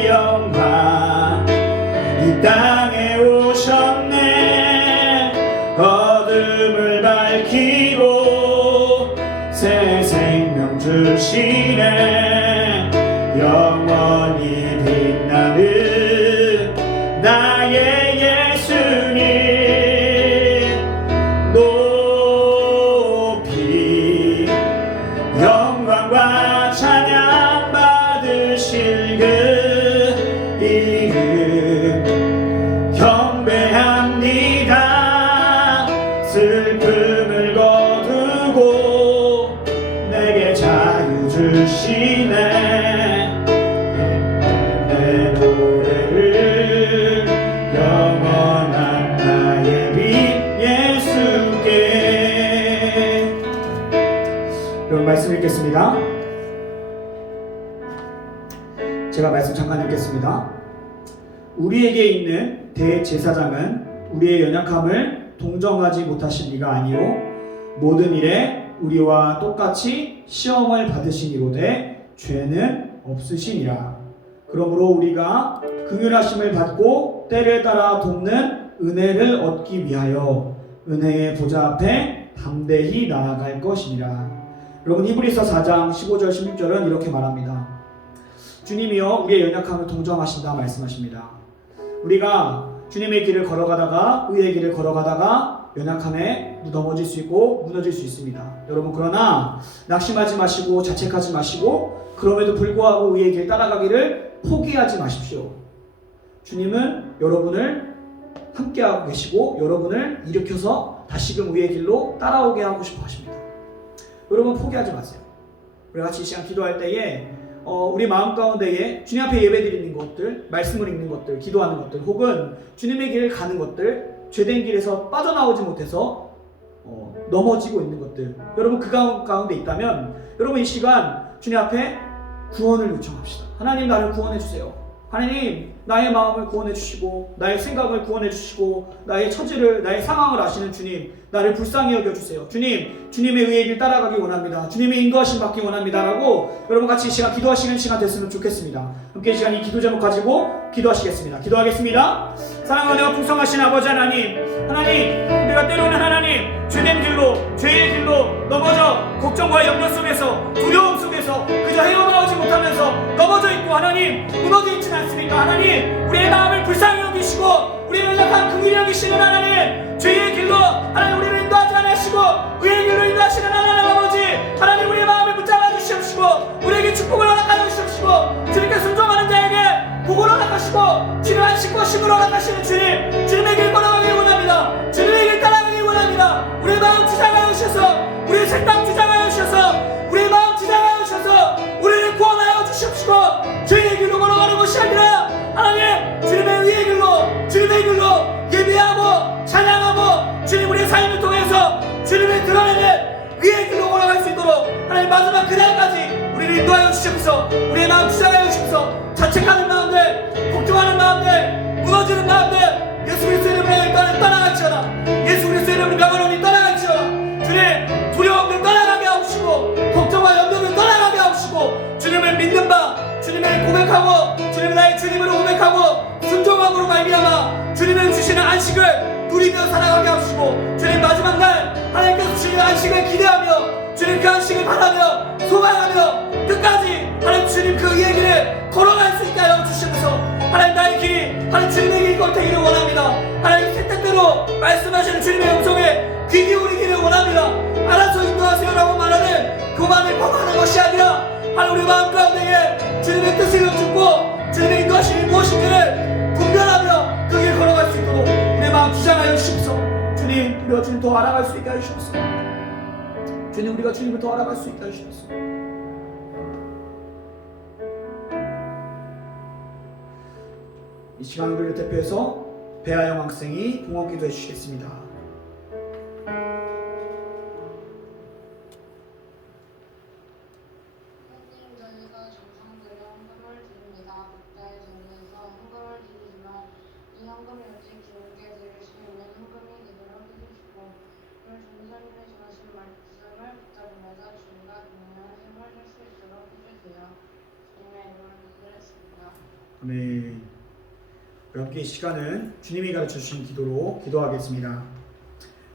영광 이 땅에 오셨네. 어둠을 밝히고 새 생명 주시네. 영원히 빛나는 나의 예수님 높이 영광과 찬양 받으실 그 이름 경배합니다. 슬픔을 거두고 내게 자유 주시네. 내 노래를 영원한 나의 빛 예수께. 여러분 말씀 읽겠습니다. 제가 말씀 잠깐 읽겠습니다. 우리에게 있는 대제사장은 우리의 연약함을 동정하지 못하신 이가 아니요 모든 일에 우리와 똑같이 시험을 받으시니로되 죄는 없으시니라. 그러므로 우리가 긍휼하심을 받고 때를 따라 돕는 은혜를 얻기 위하여 은혜의 보좌 앞에 담대히 나아갈 것이니라. 여러분 히브리서 4장 15절 16절은 이렇게 말합니다. 주님이여 우리의 연약함을 동정하신다 말씀하십니다. 우리가 주님의 길을 걸어가다가 의의 길을 걸어가다가 연약함에 넘어질 수 있고 무너질 수 있습니다. 여러분 그러나 낙심하지 마시고 자책하지 마시고 그럼에도 불구하고 의의 길 따라가기를 포기하지 마십시오. 주님은 여러분을 함께하고 계시고 여러분을 일으켜서 다시금 의의 길로 따라오게 하고 싶어 하십니다. 여러분 포기하지 마세요. 우리 같이 이 시간 기도할 때에 우리 마음 가운데에 주님 앞에 예배드리는 것들, 말씀을 읽는 것들, 기도하는 것들, 혹은 주님의 길을 가는 것들, 죄된 길에서 빠져나오지 못해서 넘어지고 있는 것들, 여러분 그 가운데 있다면 여러분 이 시간 주님 앞에 구원을 요청합시다. 하나님 나를 구원해 주세요. 하나님 나의 마음을 구원해 주시고 나의 생각을 구원해 주시고 나의 처지를 나의 상황을 아시는 주님 나를 불쌍히 여겨주세요. 주님의 의의 길 따라가기 원합니다. 주님의 인도하심 받기 원합니다 라고 여러분 같이 이 시간 기도하시는 시간 됐으면 좋겠습니다. 함께 이 시간 이 기도 제목 가지고 기도하시겠습니다. 기도하겠습니다. 사랑하는 은혜가 풍성하신 아버지 하나님, 우리가 때로는 하나님 죄된 길로 죄의 길로 넘어져 걱정과 염려 속에서 두려움 속에서 그저 헤어나오지 못하면서 넘어져 있고 하나님 무너져 있지는 않습니까? 하나님 우리의 마음을 불쌍히 여기시고 우리를 연약한 긍휼히 여기시는 하나님, 죄의 길로 하나님 우리를 인도하지 않으시고 의의 길로 인도하시는 하나님 아버지, 하나님 우리의 마음을 붙잡아 주시옵시고 우리에게 축복을 허락하여 주시옵시고 주님께 순종하는 자에게 복을 허락하시고 주님 안식과 쉼을 허락하시는 주님의 길 걸어가기 원합니다. 주님의 길 따라가기 원합니다. 우리의 마음 지장하여 주셔서 우리의 생각 지장하여 주셔서 우리의 마음 지장하여 주셔서 우리를 구원하여 주시옵시고 주님의 길로 걸어가는 것이 아니라 하나님 주님의 의의 길로 예배하고 찬양하고 주님 우리의 삶을 통해서 주님을 드러내는 의의 길로 주시면서 우리의 마음 주장하여 주시면서 자책하는 마음들, 걱정하는 마음들, 무너지는 마음들 예수 그리스도의 이름으로 일단은 떠나갈지어다. 예수 그리스도의 이름으로 명언이 떠나갈지어다. 주님, 두려움을 떠나가게 하옵시고 걱정과 염려를 떠나가게 하옵시고 주님을 믿는 바, 주님을 고백하고 주님을 나의 주님으로 고백하고 순종함으로 말미암아 주님을 주시는 안식을 누리며 살아가게 하옵시고 주님, 마지막 날 하나님께서 주시는 안식을 기대하며 주님 그 안식을 바라며 소망하며 끝까지 하나님 주님 그 의의 길을 걸어갈 수 있게 하여 주시면서 하나님 나의 길이 하나님 주님의 길이 되기를 원합니다. 하나님 택대로 말씀하시는 주님의 음성에 귀 기울이기를 원합니다. 알아서 인도하세요라고 말하는 그만을 범하는 것이 아니라 하나님 우리 마음 가운데에 주님의 뜻을 여쭙고 주님의 인도하심이 무엇인지를 분별하며 그 길 걸어갈 수 있도록 내 마음 주장하여 주십시오. 주님, 우리가 주님 더 알아갈 수 있게 하시옵소서. 주님, 우리가 주님을 더 알아갈 수 있게 하시옵소서. 이 시간 우리를 대표해서 배아영 학생이 봉헌 기도해 주시겠습니다. 저희가 정성들여 헌금을 드립니다. 각자의 정에서 헌금을 드리지만 이 헌금이 오직 주님께 드릴 수 있는 헌금이 되도록 해주시고 오늘 전사님의 전하신 말씀을 붙잡으면서 주님과 동행하는 생활을 할 수 있도록 해주세요. 주님의 이름으로 기도했습니다. 아멘. 우리 함께 이 시간은 주님이 가르쳐주신 기도로 기도하겠습니다.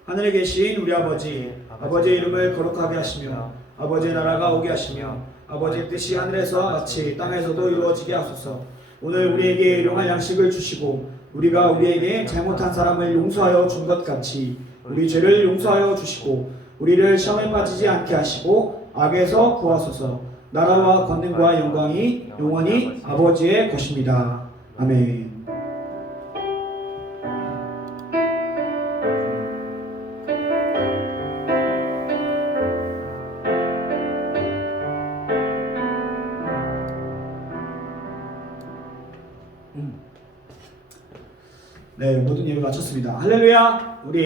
하늘에 계신 우리 아버지, 아버지의 이름을 거룩하게 하시며 아버지의 나라가 오게 하시며 아버지의 뜻이 하늘에서 같이 땅에서도 이루어지게 하소서. 오늘 우리에게 일용할 양식을 주시고 우리가 우리에게 잘못한 사람을 용서하여 준 것 같이 우리 죄를 용서하여 주시고 우리를 시험에 빠지지 않게 하시고 악에서 구하소서. 나라와 권능과 영광이 영원히 아버지의 것입니다. 아멘. 네, 모든 예배 마쳤습니다. 할렐루야. 우리